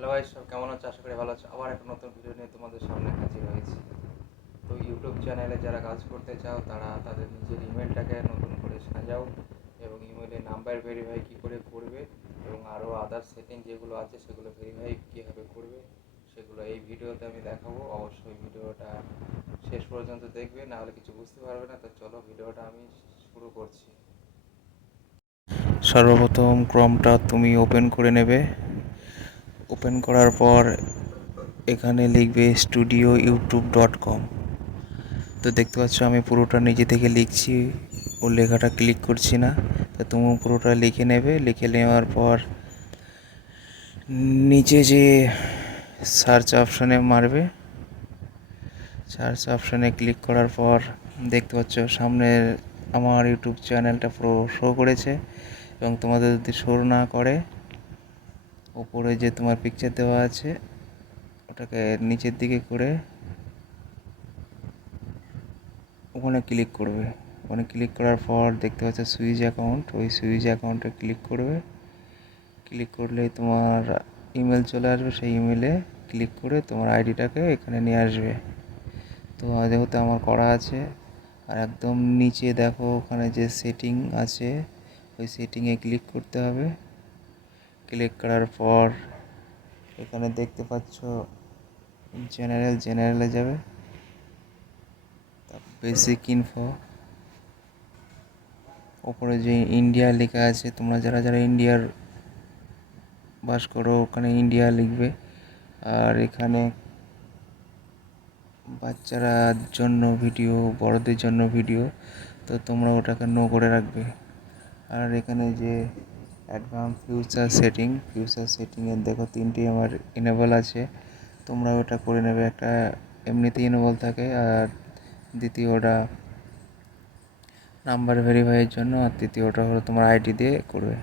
Hello ভাই, সব কেমন আছো? আশা করি ভালো আছো। আবার একটা নতুন ভিডিও নিয়ে তোমাদের সামনে হাজির হয়েছি। তো ইউটিউব চ্যানেলে যারা কাজ করতে চাও তারা তাদের নিজের ইমেলটাকে নতুন করে সাজাও এবং ইমেলে নাম্বার ভেরিফাই কী করে করবে এবং আরও আদার সেটিং যেগুলো আছে সেগুলো ভেরিফাই কীভাবে করবে সেগুলো এই ভিডিওতে আমি দেখাবো। অবশ্যই ভিডিওটা শেষ পর্যন্ত দেখবে, নাহলে কিছু বুঝতে পারবে না। তো চলো ভিডিওটা আমি শুরু করছি। সর্বপ্রথম ক্রমটা তুমি ওপেন করে নেবে। ওপেন করার পর এখানে লিখবে studioyoutube.com। তো দেখতে পাচ্ছ আমি পুরোটা নিজে থেকে লিখছি, ওর লেখাটা ক্লিক করছি না। তো তুমি পুরোটা লিখে নেবে। লিখে নেওয়ার পর নিচে যে সার্চ অপশানে মারবে। সার্চ অপশানে ক্লিক করার পর দেখতে পাচ্ছ সামনে আমার ইউটিউব চ্যানেলটা পুরো শো করেছে। এবং তোমাদের যদি শো না করে, ওপরে যে তোমার পিকচার দেওয়া আছে ওটাকে নিচের দিকে করে ওখানে ক্লিক করবে। ওখানে ক্লিক করার পর দেখতে পাচ্ছ সুইচ অ্যাকাউন্ট, ওই সুইচ অ্যাকাউন্টে ক্লিক করবে। ক্লিক করলেই তোমার ইমেল চলে আসবে। সেই ইমেলে ক্লিক করে তোমার আইডিটাকে এখানে নিয়ে আসবে। তো যেহেতু আমার করা আছে, আর একদম নিচে দেখো ওখানে যে সেটিং আছে, ওই সেটিংয়ে ক্লিক করতে হবে। ক্লিক করার পর এখানে দেখতে পাচ্ছ জেনারেলে যাবে। বেসিক ইনফো, ওপরে যে ইন্ডিয়া লেখা আছে, তোমরা যারা যারা ইন্ডিয়ার বাস করো ওখানে ইন্ডিয়া লিখবে। আর এখানে বাচ্চারার জন্য ভিডিও, বড়দের জন্য ভিডিও, তো তোমরা ওটাকে নো করে রাখবে। আর এখানে যে অ্যাডভান্স ফিউচার সেটিংয়ের দেখো তিনটি আমার এনেবল আছে, তোমরা ওটা করে নেবে। একটা এমনিতেই এনেবল থাকে, আর দ্বিতীয়টা নাম্বার ভেরিফাইয়ের জন্য, আর তৃতীয়টা হলো তোমার আইডি দিয়ে করবে।